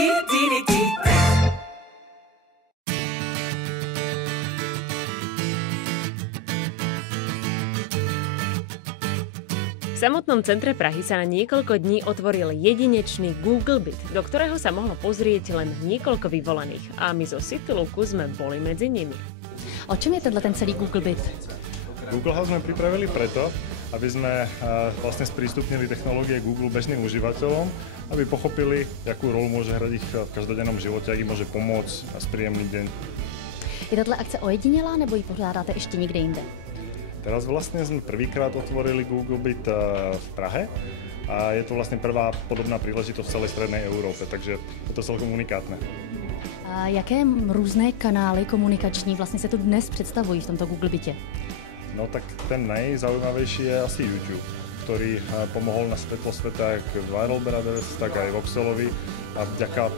V samotnom centre Prahy sa na niekoľko dní otvoril jedinečný Google Byt, do ktorého sa mohlo pozrieť len niekoľko vyvolených. A my zo Citylooku sme boli medzi nimi. O čom je ten celý Google Byt? Google House sme pripravili preto, aby sme vlastne sprístupnili technológie Google bežným užívateľom, aby pochopili, akú rolu môže hrať ich v každodennom živote, ak im môže pomôcť a spríjemniť deň. Je tato akce ojedinělá, nebo ji pořádáte ještě někde jinde? Teraz vlastne sme prvýkrát otvorili Google Byt v Prahe a je to vlastne prvá podobná príležitosť v celej strednej Európe, takže je to celkom unikátne. A jaké různé kanály komunikační vlastně se tu dnes představují v tomto Google Bytě? No tak ten najzaujímavejší je asi YouTube, ktorý pomohol na svetlo sveta jak Viral Brothers, tak aj Voxelovi a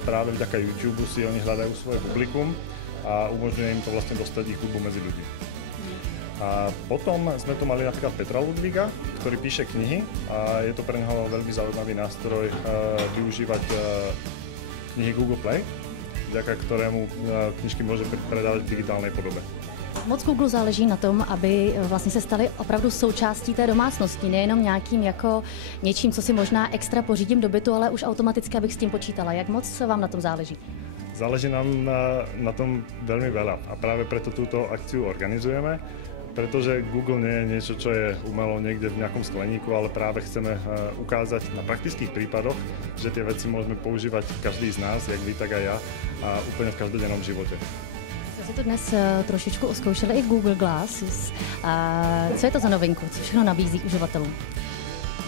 práve vďaka YouTube si oni hľadajú svoje publikum a umožňuje im to vlastne dostať ich hudbu medzi ľudí. A potom sme tu mali napríklad Petra Ludvíka, ktorý píše knihy a je to pre neho veľmi zaujímavý nástroj využívať knihy Google Play, vďaka ktorému knižky môže predávať v digitálnej podobe. Moc Google záleží na tom, aby vlastně se stali opravdu součástí té domácnosti, nejenom nějakým jako něčím, co si možná extra pořídím do bytu, ale už automaticky, abych s tím počítala. Jak moc vám na tom záleží? Záleží nám na tom veľmi veľa a práve preto túto akciu organizujeme, pretože Google nie je niečo, čo je umelo niekde v nejakom skleníku, ale práve chceme ukázať na praktických prípadoch, že tie veci môžeme používať každý z nás, jak vy, tak aj ja, a úplne v každodennom živote. Jste si to dnes trošičku oskoušeli i Google Glass. Co je to za novinku? Co všechno nabízí uživatelům?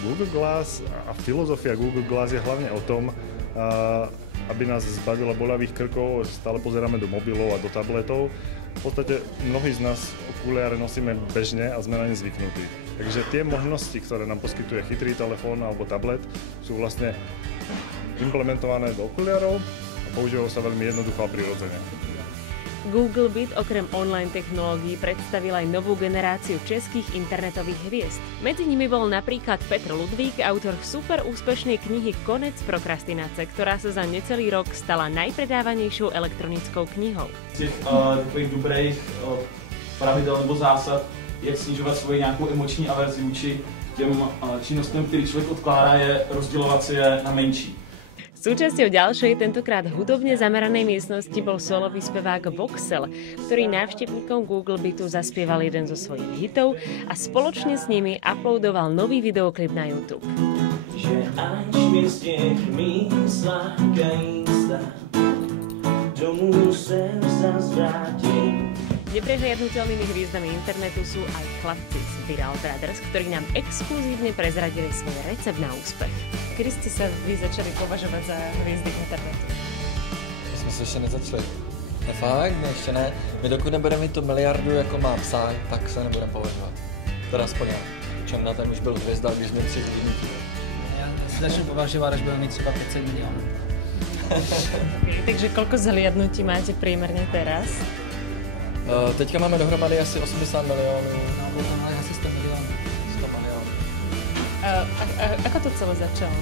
Google Glass a filozofia Google Glass je hlavne o tom, aby nás zbavila boľavých krkov, stále pozeráme do mobilov a do tabletov. V podstate mnohí z nás okuliare nosíme bežne a sme na ne zvyknutí. Takže tie možnosti, ktoré nám poskytuje chytrý telefón alebo tablet, sú vlastne implementované do okuliarov a používajú sa veľmi jednoducho a prirodzene. Google Byt okrem online technológií predstavil aj novú generáciu českých internetových hviezd. Medzi nimi bol napríklad Petr Ludvík, autor super úspešnej knihy Konec prokrastinace, ktorá sa za necelý rok stala najpredávanejšou elektronickou knihou. Z těch takových dobrých pravidel nebo zásad, jak snižovat svoji nějakou emoční averzi vůči těm činnostem, který člověk odkládá, je rozdělovat si je na menší. Súčasťou ďalšej, tentokrát hudobne zameranej miestnosti bol solový spevák Voxel, ktorý návštevníkom Google Bytu zaspieval jeden zo svojich hitov a spoločne s nimi uploadoval nový videoklip na YouTube. Že až mi z těch míst lákají stát, domů sem zas vrátím. Neprehliadnutelnými hviezdami internetu sú aj chlapci z Viral Brothers, ktorí nám exkluzívne prezradili svoj recept na úspech. Kedy ste sa vy začali považovať za hviezdy internetu? My jsme se ještě nezačali. Ne fakt, ne, ještě ne. My dokud nebudeme mít tu miliardu, jako má psa, tak se nebudeme považovat. Teda aspoň já. Čem na ten už byl hvězda, když měl 3 hodinky. Já si začnu považovat, až budeme mít třeba 500 milionů. Takže koľko zhliadnutí máte priemerne teraz? Teďka máme dohromady asi 80 milionů. No, budeme mít asi 100 milionů. 100 milionů. Ako to celé začalo?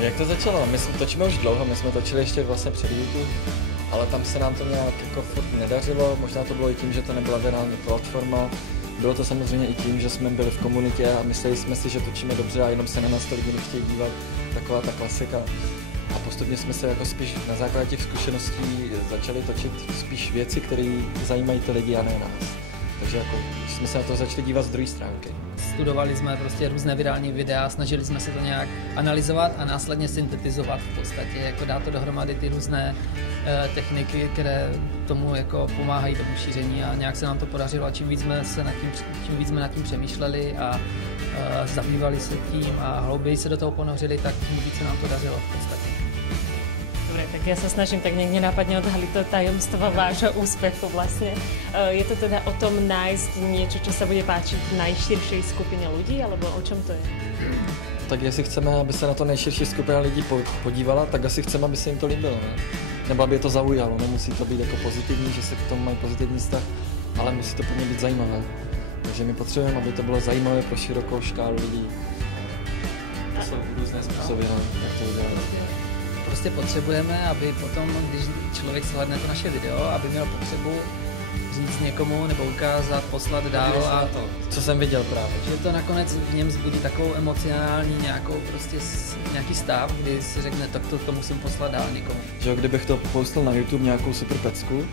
Jak to začalo? My točíme už dlouho, my jsme točili ještě vlastně před YouTube, ale tam se nám to nějak jako furt nedařilo, možná to bylo i tím, že to nebyla virální platforma. Bylo to samozřejmě i tím, že jsme byli v komunitě a mysleli jsme si, že točíme dobře a jenom se na nás to lidi nechtějí dívat, taková ta klasika. A postupně jsme se jako spíš na základě těch zkušeností začali točit spíš věci, které zajímají ty lidi a ne nás. Takže jako jsme se na to začali dívat z druhé stránky. Studovali jsme prostě různé virální videa, snažili jsme se to nějak analyzovat a následně syntetizovat v podstatě, jako dát to dohromady ty různé techniky, které tomu jako pomáhají tomu šíření a nějak se nám to podařilo a čím víc jsme nad tím přemýšleli a zabývali se tím a hlouběji se do toho ponořili, tak tím víc se nám to dařilo v podstatě. Dobre, tak ja sa snažím tak nejak nenápadne odhaliť to tajomstvo vášho úspechu vlastne. Je to teda o tom nájsť niečo, čo sa bude páčiť najširšej skupine ľudí, alebo o čom to je? Tak jestli chceme, aby se na to nejširší skupina lidí podívala, tak asi chceme, aby se jim to líbilo, ne? Nebo aby je to zaujalo. Nemusí to být jako pozitivní, že se k tomu mají pozitivní vztah, ale musí to pro ně být zajímavé. Takže my potřebujeme, aby to bylo zajímavé pro širokou škálu lidí. To jsou různé způsoby, jak to udělat. prostě potřebujeme, aby potom, když člověk shlédne to naše video, aby měl potřebu říct někomu nebo ukázat, poslat dál a to. Co jsem viděl právě. Že to nakonec v něm zbudí takovou emocionální nějaký stav, kdy si řekne, tak to musím poslat dál někomu. Že kdybych to postil na YouTube nějakou super pecku,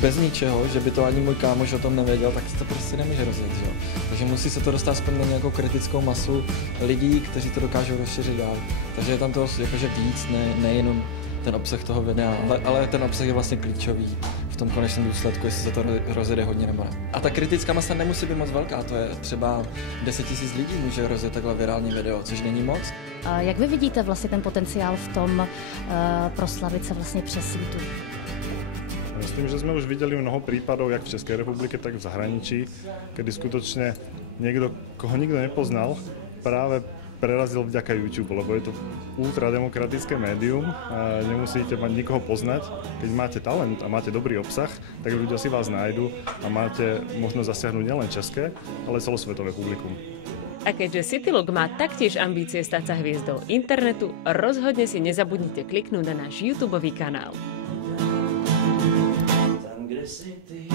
bez ničeho, že by to ani můj kámoš o tom nevěděl, tak se to prostě nemůže rozjet, že jo. Takže musí se to dostat aspoň na nějakou kritickou masu lidí, kteří to dokážou rozšířit dál. Takže je tam to jakože víc, nejenom ten obsah toho videa, ale ten obsah je vlastně klíčový v tom konečném důsledku, jestli se to rozjede hodně nebo ne. A ta kritická masa nemusí být moc velká, to je třeba 10 000 lidí může rozjet takhle virální video, což není moc. A jak vy vidíte vlastně ten potenciál v tom proslavit se vlastně přes YouTube? Myslím, že sme už videli mnoho prípadov, jak v Českej republike, tak v zahraničí, kedy skutočne niekto, koho nikto nepoznal, práve prerazil vďaka YouTube, lebo je to ultrademokratické médium, nemusíte mať nikoho poznať. Keď máte talent a máte dobrý obsah, tak ľudia si vás nájdu a máte možnosť zasiahnuť nielen české, ale celosvetové publikum. A keďže Citylook má taktiež ambície stať sa hviezdou internetu, rozhodne si nezabudnite kliknúť na náš YouTubeový kanál. Tam, kde si ty,